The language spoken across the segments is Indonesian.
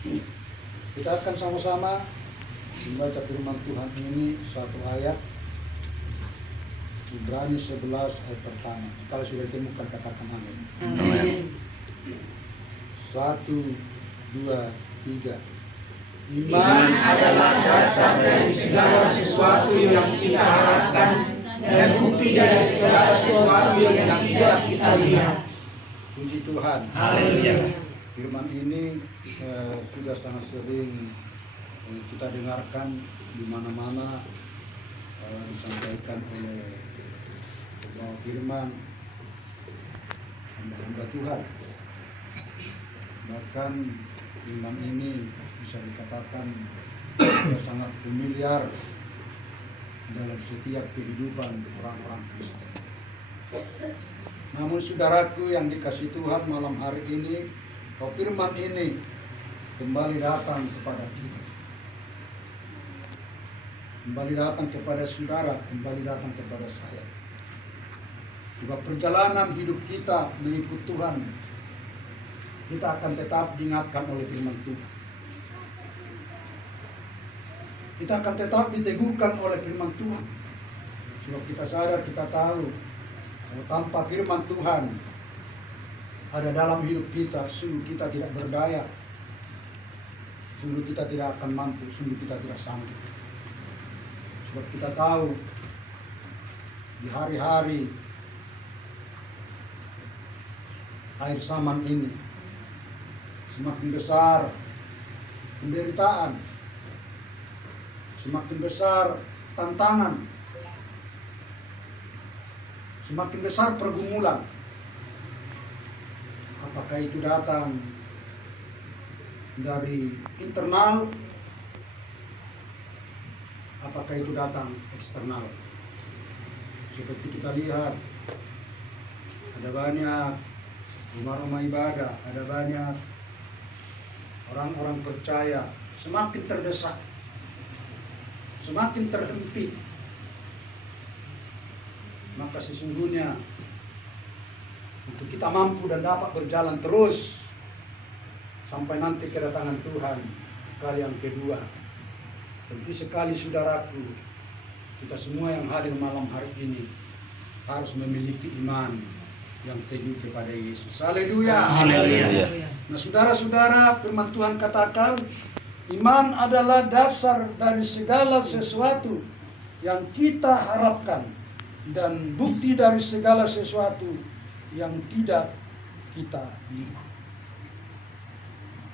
Kita akan sama-sama membaca firman Tuhan ini satu ayat, Ibrani 11 ayat pertama. Kalau sudah ditemukan katakan amin. Amin. 1, 2, 3. Iman adalah dasar dari segala sesuatu yang kita harapkan dan bukti dari segala sesuatu yang tidak kita lihat. Puji Tuhan. Haleluya. Firman ini sudah sangat sering kita dengarkan di mana-mana disampaikan oleh pembawa firman, hamba-hamba Tuhan. Bahkan firman ini bisa dikatakan sangat familiar dalam setiap kehidupan orang-orang Kristen. Namun saudaraku yang dikasihi Tuhan, malam hari ini firman ini kembali datang kepada kita, kembali datang kepada saudara, kembali datang kepada saya. Sebab perjalanan hidup kita mengikut Tuhan, kita akan tetap diingatkan oleh firman Tuhan. Kita akan tetap diteguhkan oleh firman Tuhan. Sebab kita sadar, kita tahu bahwa tanpa firman Tuhan ada dalam hidup kita, sungguh kita tidak berdaya, sungguh kita tidak akan mampu, sungguh kita tidak sanggup. Sebab kita tahu di hari-hari akhir zaman ini semakin besar penderitaan, semakin besar tantangan, semakin besar pergumulan. Apakah itu datang dari internal, apakah itu datang eksternal. Seperti kita lihat, ada banyak rumah-rumah ibadah, ada banyak orang-orang percaya semakin terdesak, semakin terhempit. Maka sesungguhnya untuk kita mampu dan dapat berjalan terus sampai nanti kedatangan Tuhan kali yang kedua, tentu sekali saudaraku, kita semua yang hadir malam hari ini harus memiliki iman yang teguh kepada Yesus. Haleluya. Haleluya. Nah, saudara-saudara, firman Tuhan katakan iman adalah dasar dari segala sesuatu yang kita harapkan dan bukti dari segala sesuatu yang tidak kita lihat.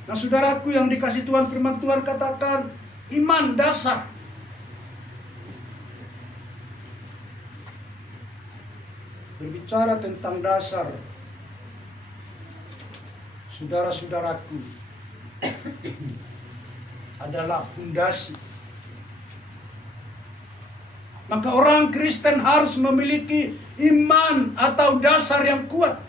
Nah, saudaraku yang dikasih Tuhan, firman Tuhan katakan iman dasar. Berbicara tentang dasar, saudara-saudaraku, adalah fondasi. Maka orang Kristen harus memiliki iman atau dasar yang kuat.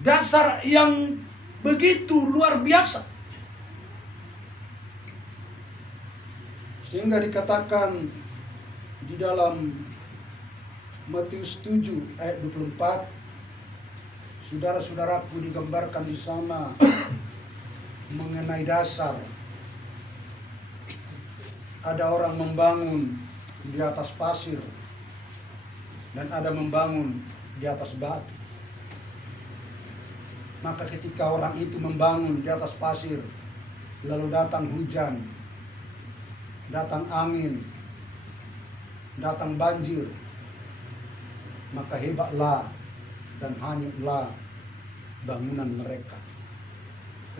Dasar yang begitu luar biasa. Sehingga dikatakan di dalam Matius 7 ayat 24, saudara-saudaraku, digambarkan di sana mengenai dasar. Ada orang membangun di atas pasir dan ada membangun di atas batu. Maka ketika orang itu membangun di atas pasir, lalu datang hujan, datang angin, datang banjir, maka hebatlah dan hanyutlah bangunan mereka.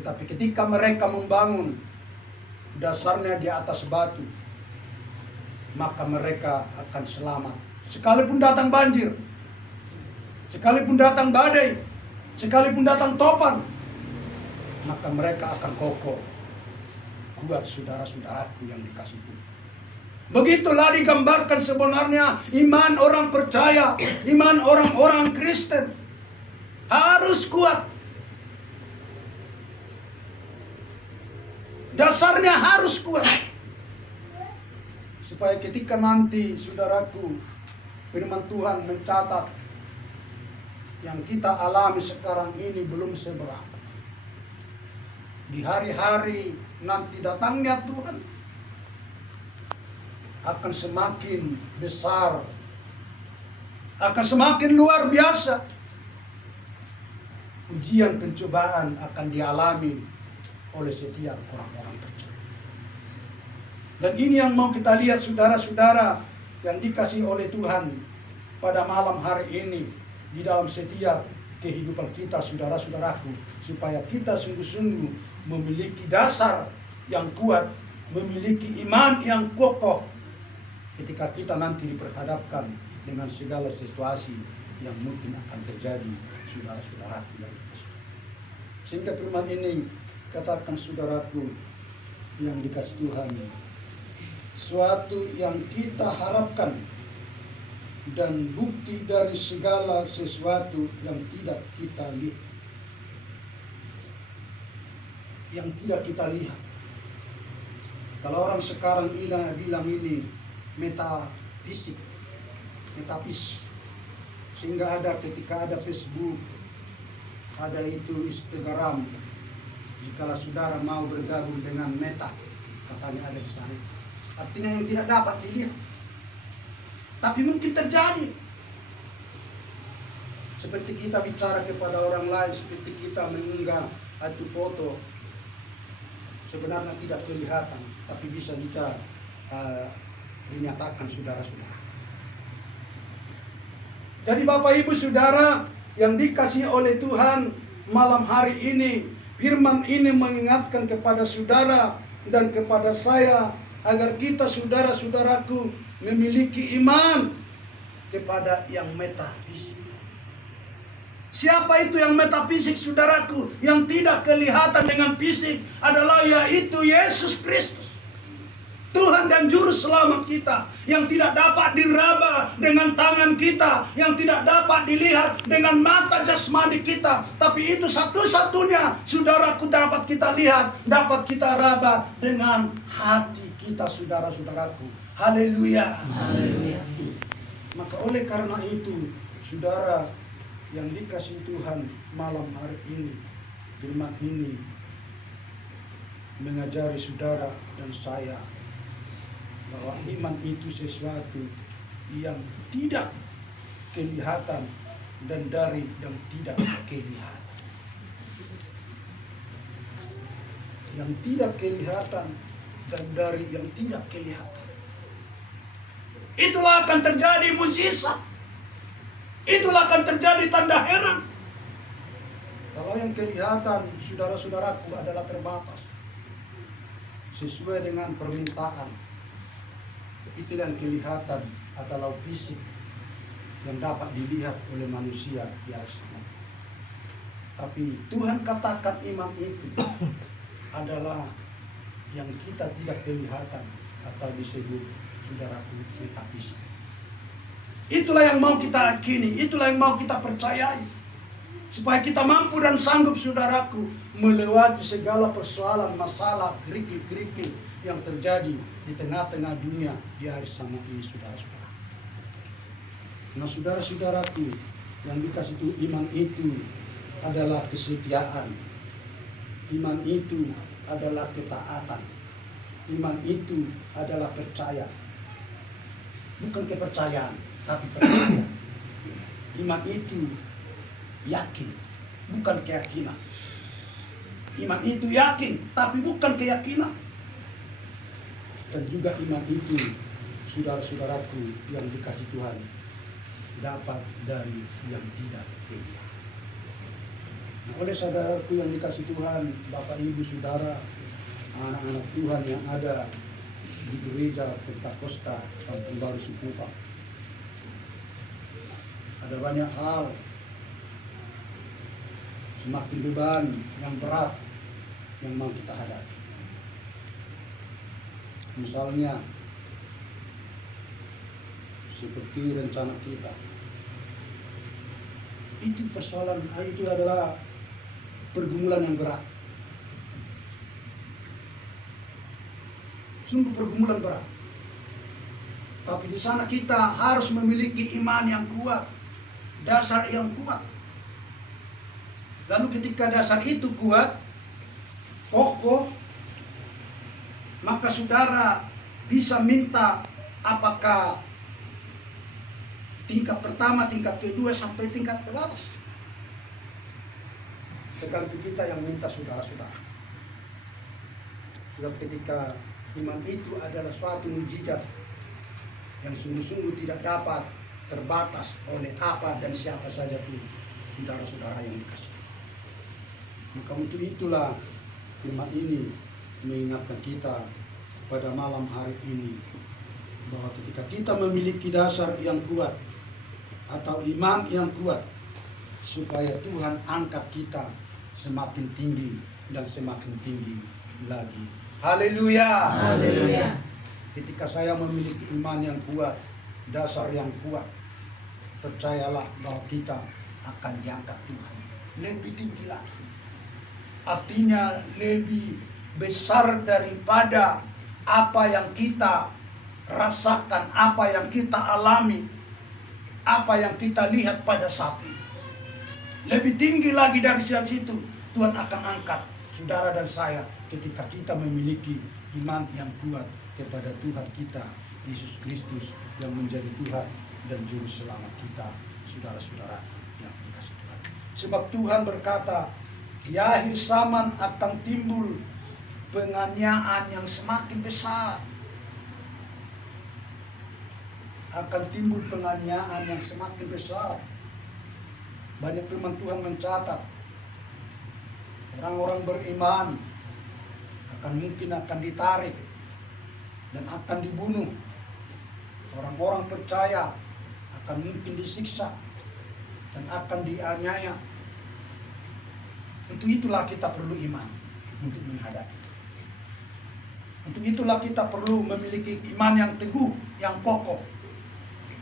Tetapi ketika mereka membangun dasarnya di atas batu, maka mereka akan selamat. Sekalipun datang banjir, sekalipun datang badai, sekalipun datang topan, maka mereka akan kokoh. Buat saudara-saudaraku yang dikasih Tuhan, begitulah digambarkan sebenarnya iman orang percaya, iman orang-orang Kristen harus kuat. Dasarnya harus kuat. Supaya ketika nanti saudaraku firman Tuhan mencatat yang kita alami sekarang ini belum seberapa. Di hari-hari nanti datangnya Tuhan akan semakin besar, akan semakin luar biasa. Ujian pencobaan akan dialami oleh setiap orang-orang percaya. Dan ini yang mau kita lihat saudara-saudara yang dikasihi oleh Tuhan pada malam hari ini di dalam setiap kehidupan kita, saudara-saudaraku, supaya kita sungguh-sungguh memiliki dasar yang kuat, memiliki iman yang kokoh ketika kita nanti diperhadapkan dengan segala situasi yang mungkin akan terjadi, saudara-saudaraku yang dikasihi. Sehingga firman ini katakan, saudaraku yang dikasihi Tuhan, suatu yang kita harapkan dan bukti dari segala sesuatu yang tidak kita lihat. Yang tidak kita lihat. Kalau orang sekarang bilang ini metafisik, metafis. Sehingga ada ketika ada Facebook, ada itu Instagram. Jikalau saudara mau bergabung dengan Meta, katanya ada di sana. Artinya yang tidak dapat dilihat. Tapi mungkin terjadi. Seperti kita bicara kepada orang lain, seperti kita mengunggah satu foto, sebenarnya tidak kelihatan, tapi bisa dinyatakan saudara-saudara. Jadi Bapak Ibu Saudara yang dikasihi oleh Tuhan, malam hari ini firman ini mengingatkan kepada saudara dan kepada saya agar kita saudara-saudaraku memiliki iman kepada yang metafisik. Siapa itu yang metafisik, saudaraku? Yang tidak kelihatan dengan fisik adalah yaitu Yesus Kristus, Tuhan dan Juru Selamat kita, yang tidak dapat diraba dengan tangan kita, yang tidak dapat dilihat dengan mata jasmani kita. Tapi itu satu-satunya, saudaraku, dapat kita lihat, dapat kita raba dengan hati kita, saudara-saudaraku. Haleluya. Haleluya. Maka oleh karena itu, saudara yang dikasihi Tuhan, malam hari ini firman ini mengajari saudara dan saya bahwa iman itu sesuatu yang tidak kelihatan dan dari yang tidak kelihatan. Yang tidak kelihatan dan dari yang tidak kelihatan. Itulah akan terjadi mukjizat. Itulah akan terjadi tanda heran. Kalau yang kelihatan, saudara-saudaraku, adalah terbatas sesuai dengan permintaan. Itu yang kelihatan adalah fisik yang dapat dilihat oleh manusia biasa. Tapi Tuhan katakan iman itu adalah yang kita tidak kelihatan atau disebut saudaraku metafisik. Itulah yang mau kita yakini, itulah yang mau kita percayai. Supaya kita mampu dan sanggup, saudaraku, melewati segala persoalan, masalah, kerikil-kerikil yang terjadi di tengah-tengah dunia di hari sama ini, saudara-saudara. Nah, saudara-saudaraku yang dikasih itu, iman itu adalah kesetiaan. Iman itu adalah ketaatan. Iman itu adalah percaya. Bukan kepercayaan, tapi percaya. Iman itu yakin, bukan keyakinan. Iman itu yakin, tapi bukan keyakinan. Dan juga iman itu, saudara-saudaraku yang dikasihi Tuhan, dapat dari yang tidak kelihatan. Nah, oleh saudaraku yang dikasihi Tuhan, Bapak Ibu Saudara, anak-anak Tuhan yang ada di gereja Pentakosta Kampung Baru Sukupang, ada banyak hal, semakin beban yang berat yang mau kita hadapi. Misalnya seperti rencana kita, itu persoalan, itu adalah pergumulan yang berat. Sungguh pergumulan berat. Tapi di sana kita harus memiliki iman yang kuat, dasar yang kuat. Lalu ketika dasar itu kuat, kokoh, maka saudara bisa minta apakah tingkat pertama, tingkat kedua, sampai tingkat kelas. Tergantung kita yang minta saudara-saudara. Sebab ketika iman itu adalah suatu mukjizat yang sungguh-sungguh tidak dapat terbatas oleh apa dan siapa saja pun saudara-saudara yang dikasih. Maka untuk itulah firman ini mengingatkan kita pada malam hari ini bahwa ketika kita memiliki dasar yang kuat atau iman yang kuat, supaya Tuhan angkat kita semakin tinggi dan semakin tinggi lagi. Haleluya. Haleluya. Ketika saya memiliki iman yang kuat, dasar yang kuat, percayalah bahwa kita akan diangkat Tuhan lebih tinggi lagi. Artinya lebih besar daripada apa yang kita rasakan, apa yang kita alami, apa yang kita lihat pada saat ini. Lebih tinggi lagi dari situ, Tuhan akan angkat saudara dan saya ketika kita memiliki iman yang kuat kepada Tuhan kita, Yesus Kristus, yang menjadi Tuhan dan Juru Selamat kita, saudara-saudara yang dikasihi Tuhan. Sebab Tuhan berkata, di akhir zaman akan timbul penganiayaan yang semakin besar. Akan timbul penganiayaan yang semakin besar. Banyak firman Tuhan mencatat orang-orang beriman akan ditarik dan akan dibunuh. Orang-orang percaya akan mungkin disiksa dan akan dianiaya. Untuk itulah kita perlu iman untuk menghadapi. Untuk itulah kita perlu memiliki iman yang teguh, yang kokoh,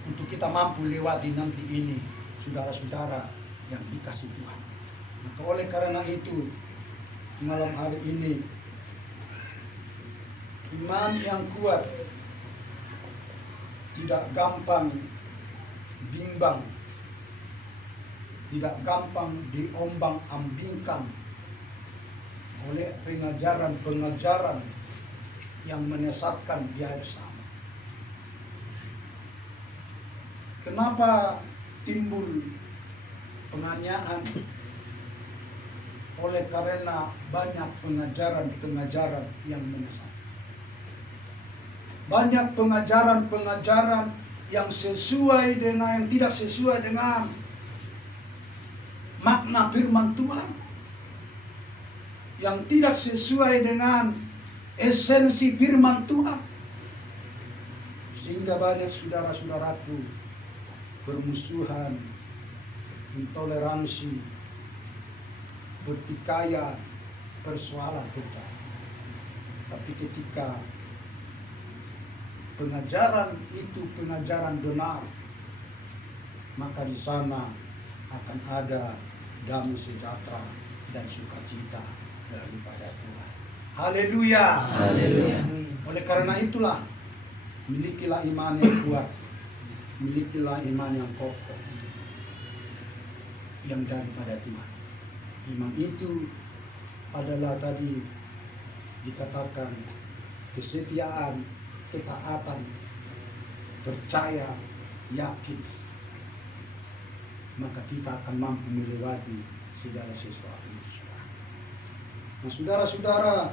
untuk kita mampu lewati nanti ini, saudara-saudara yang dikasih Tuhan. Maka oleh karena itu, malam hari ini, iman yang kuat tidak gampang bimbang, tidak gampang diombang-ambingkan oleh pengajaran-pengajaran yang menyesatkan di akhir zaman. Kenapa timbul penganiayaan? Oleh karena banyak pengajaran-pengajaran yang menyesatkan. Banyak pengajaran-pengajaran yang sesuai dengan, yang tidak sesuai dengan makna firman Tuhan, yang tidak sesuai dengan esensi firman Tuhan, sehingga banyak saudara-saudaraku bermusuhan, intoleransi, pertikaian, persoalan total. Tapi ketika pengajaran itu pengajaran benar, maka di sana akan ada damai sejahtera dan sukacita daripada Tuhan. Haleluya. Haleluya. Oleh karena itulah, milikilah iman yang kuat, milikilah iman yang kokoh, yang daripada Tuhan. Iman itu adalah tadi dikatakan kesetiaan, ketaatan, percaya, yakin. Maka kita akan mampu melewati segala sesuatu itu. Nah, saudara-saudara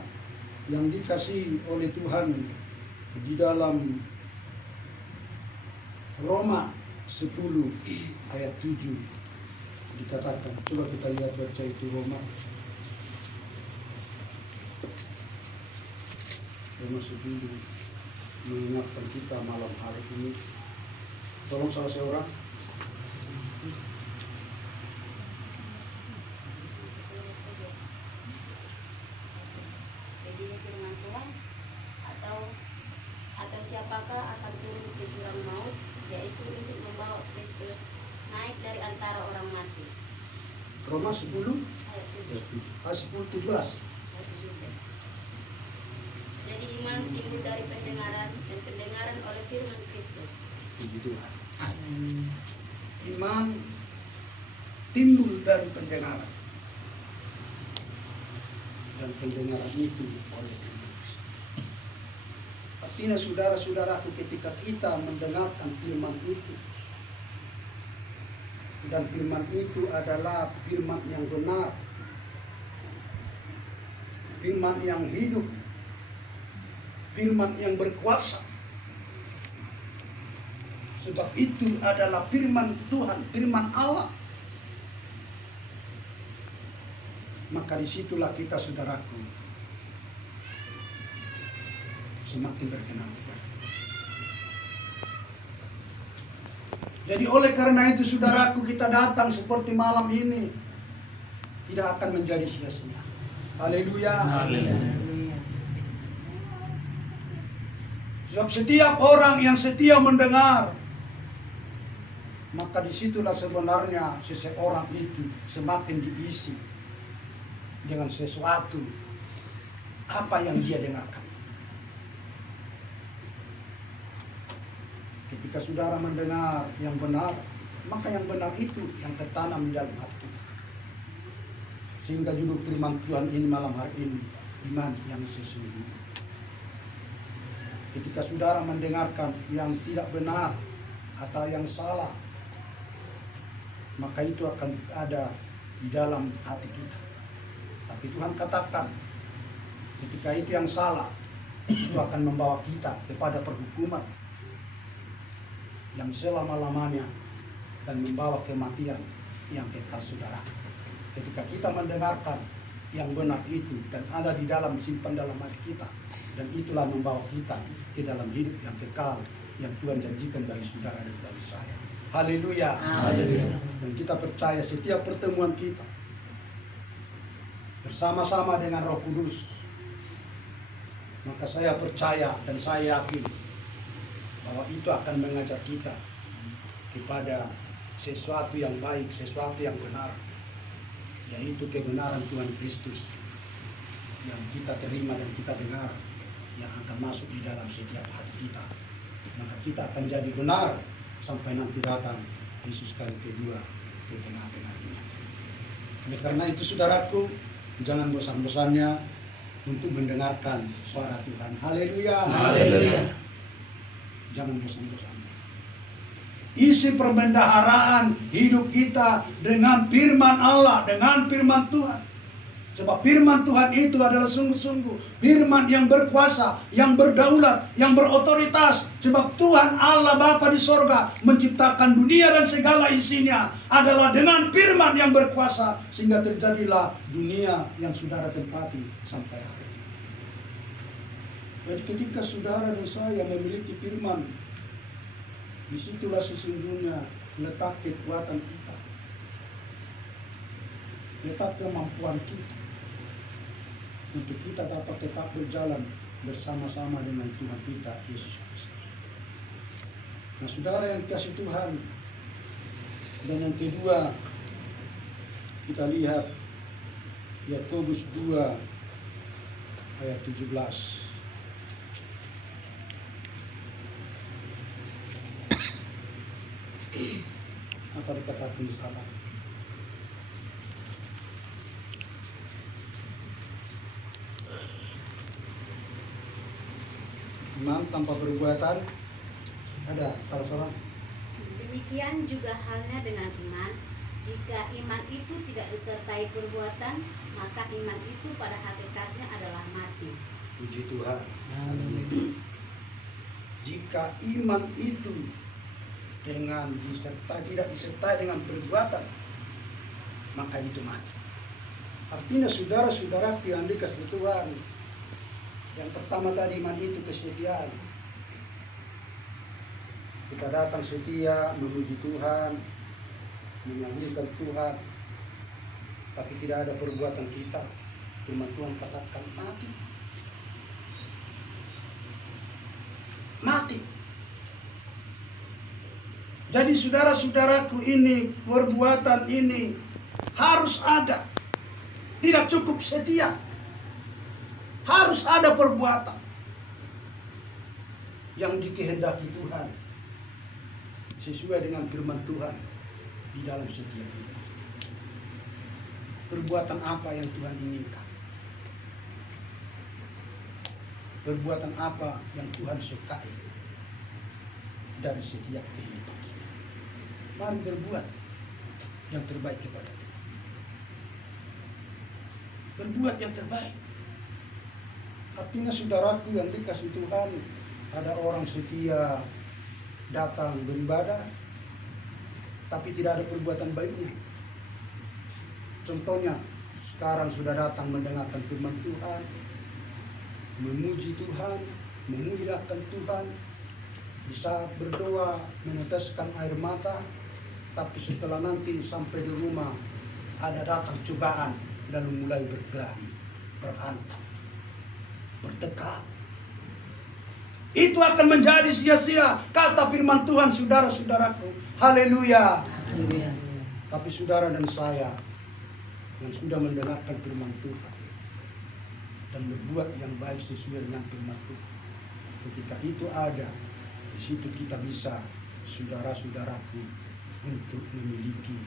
yang dikasihi oleh Tuhan, di dalam Roma 10 ayat 7 dikatakan, coba kita lihat baca itu Roma 10 mengingatkan kita malam hari ini. Tolong salah seorang. Atau siapakah akan turun ke jurang maut, yaitu untuk membawa Kristus naik dari antara orang mati. Roma 10 Ayat 17. ayat 17. Jadi iman timbul dari pendengaran, dan pendengaran oleh firman Kristus. Puji Tuhan. Iman timbul dari pendengaran, dan pendengaran itu oleh Kristus. Artinya saudara-saudaraku, ketika kita mendengarkan firman itu, dan firman itu adalah firman yang benar, firman yang hidup, firman yang berkuasa. Sebab itu adalah firman Tuhan, firman Allah. Maka disitulah kita, saudaraku, semakin berkenan kepada Tuhan. Jadi oleh karena itu, saudaraku, kita datang seperti malam ini tidak akan menjadi sia-sia. Haleluya. Sebab setiap orang yang setia mendengar, maka disitulah sebenarnya seseorang itu semakin diisi dengan sesuatu apa yang dia dengarkan. Ketika saudara mendengar yang benar, maka yang benar itu yang tertanam di dalam hati kita. Sehingga judul firman Tuhan ini malam hari ini, iman yang sesungguhnya. Ketika saudara mendengarkan yang tidak benar atau yang salah, maka itu akan ada di dalam hati kita. Tapi Tuhan katakan, ketika itu yang salah, itu akan membawa kita kepada perhukuman yang selama-lamanya dan membawa kematian yang kekal, saudara. Ketika kita mendengarkan yang benar itu dan ada di dalam, simpan dalam hati kita, dan itulah membawa kita ke dalam hidup yang kekal yang Tuhan janjikan bagi saudara dan bagi saya. Haleluya. Haleluya. Dan kita percaya setiap pertemuan kita bersama-sama dengan Roh Kudus, maka saya percaya dan saya yakin bahwa itu akan mengajar kita kepada sesuatu yang baik, sesuatu yang benar, yaitu kebenaran Tuhan Kristus yang kita terima dan kita dengar, yang akan masuk di dalam setiap hati kita. Maka kita akan jadi benar sampai nanti datang Yesus kali kedua ke tengah-tengah dunia. Oleh karena itu, saudaraku, jangan bosan-bosannya untuk mendengarkan suara Tuhan. Haleluya. Haleluya. Jangan bosan-bosannya. Isi perbendaharaan hidup kita dengan firman Allah, dengan firman Tuhan. Sebab firman Tuhan itu adalah sungguh-sungguh firman yang berkuasa, yang berdaulat, yang berotoritas. Sebab Tuhan Allah Bapa di sorga menciptakan dunia dan segala isinya adalah dengan firman yang berkuasa. Sehingga terjadilah dunia yang saudara tempati sampai hari ini. Jadi ketika saudara dan saya memiliki firman, disitulah sesungguhnya letak kekuatan kita, letak kemampuan kita untuk kita dapat tetap berjalan bersama-sama dengan Tuhan kita Yesus Kristus. Nah, saudara yang dikasihi Tuhan, dan yang kedua kita lihat Yakobus 2 ayat 17. Apa dikatakan di sana? Iman tanpa perbuatan ada salah seorang. Demikian juga halnya dengan iman. Jika iman itu tidak disertai perbuatan, maka iman itu pada hakikatnya adalah mati. Puji Tuhan. Jika iman itu tidak disertai dengan perbuatan, maka itu mati. Artinya saudara-saudara yang dikasihi Tuhan, yang pertama tadi iman itu kesetiaan. Kita datang setia memuji Tuhan, menyambutkan Tuhan, tapi tidak ada perbuatan kita, firman Tuhan katakan mati. Mati. Jadi saudara-saudaraku, ini perbuatan ini harus ada. Tidak cukup setia. Harus ada perbuatan yang dikehendaki Tuhan sesuai dengan firman Tuhan di dalam setiap kita. Perbuatan apa yang Tuhan inginkan? perbuatan apa yang Tuhan sukai dari setiap kehidupan kita. Mari berbuat yang terbaik kepada Tuhan. Berbuat yang terbaik. Artinya saudaraku yang dikasih Tuhan, ada orang setia datang beribadah, tapi tidak ada perbuatan baiknya. Contohnya, sekarang sudah datang mendengarkan firman Tuhan, memuji Tuhan, memuliakan Tuhan, di saat berdoa meneteskan air mata, tapi setelah nanti sampai di rumah ada datang cobaan, lalu mulai berkelahi, berantem, bertekad. Itu akan menjadi sia-sia kata firman Tuhan, saudara-saudaraku. Haleluya. Tapi saudara dan saya yang sudah mendengarkan firman Tuhan dan berbuat yang baik sesuai dengan firman Tuhan, ketika itu ada, di situ kita bisa, saudara-saudaraku, untuk memiliki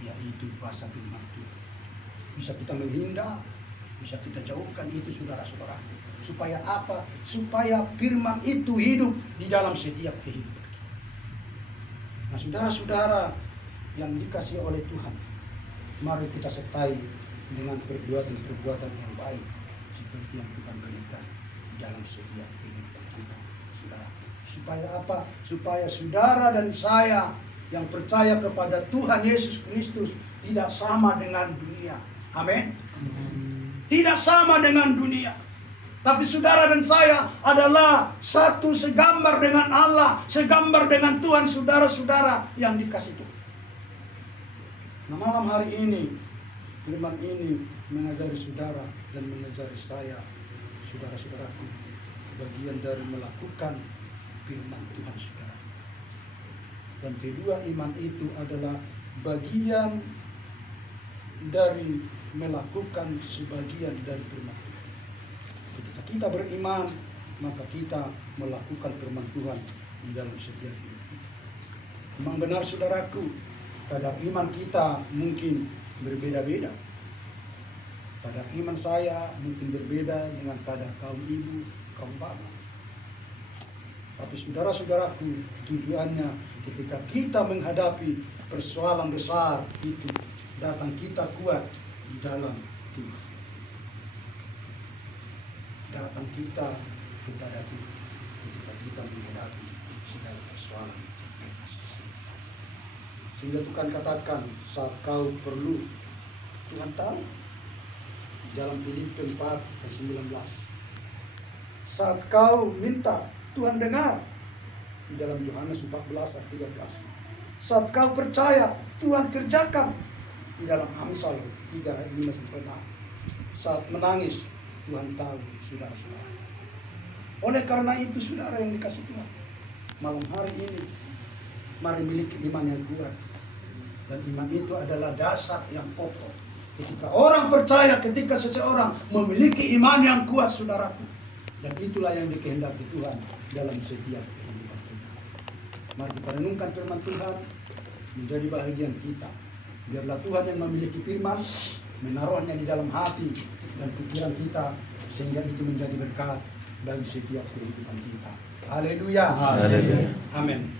yaitu kuasa firman Tuhan. Bisa kita menghindar, bisa kita jauhkan itu, saudara-saudaraku. Supaya apa? Supaya firman itu hidup di dalam setiap kehidupan kita. Nah, saudara-saudara yang dikasihi oleh Tuhan, mari kita sertai dengan perbuatan-perbuatan yang baik seperti yang Tuhan berikan di dalam setiap kehidupan kita, saudara. Supaya apa? Supaya saudara dan saya yang percaya kepada Tuhan Yesus Kristus tidak sama dengan dunia. Amin. Tidak sama dengan dunia. Tapi saudara dan saya adalah satu segambar dengan Allah, segambar dengan Tuhan, saudara-saudara yang dikasih Tuhan. Nah, malam hari ini, firman ini mengajari saudara dan mengajari saya, saudara-saudaraku, bagian dari melakukan firman Tuhan, saudara. Dan kedua, iman itu adalah bagian dari melakukan sebagian dari firman Tuhan. Ketika kita beriman, maka kita melakukan firman Tuhan di dalam setiap hidup kita. Memang benar saudaraku, kadar iman kita mungkin berbeda-beda. Kadar iman saya mungkin berbeda dengan kadar kaum ibu, kaum bapak. Tapi saudara-saudaraku, tujuannya ketika kita menghadapi persoalan besar itu, datang kita kuat di dalam Tuhan. Datang kita kepada Tuhan ketika kita menghadapi segala persoalan. Sehingga Tuhan katakan, saat kau perlu, Tuhan tahu. Dalam Filipi 4 ayat 19. Saat kau minta, Tuhan dengar. Di dalam Yohanes 14 ayat 13. Saat kau percaya, Tuhan kerjakan. Di dalam Amsal 3 ayat 5-6. Saat menangis, Tuhan tahu, saudara-saudara. Oleh karena itu, saudara yang dikasih Tuhan, malam hari ini, mari miliki iman yang kuat. Dan iman itu adalah dasar yang pokok. Ketika orang percaya, ketika seseorang memiliki iman yang kuat, saudaraku. Dan itulah yang dikehendaki Tuhan dalam setiap kehidupan kita. Mari kita renungkan firman Tuhan, menjadi bahagian kita. Biarlah Tuhan yang memiliki firman, menaruhnya di dalam hati dan pikiran kita, sehingga itu menjadi berkat bagi setiap kehidupan kita. Haleluya. Haleluya. Amin.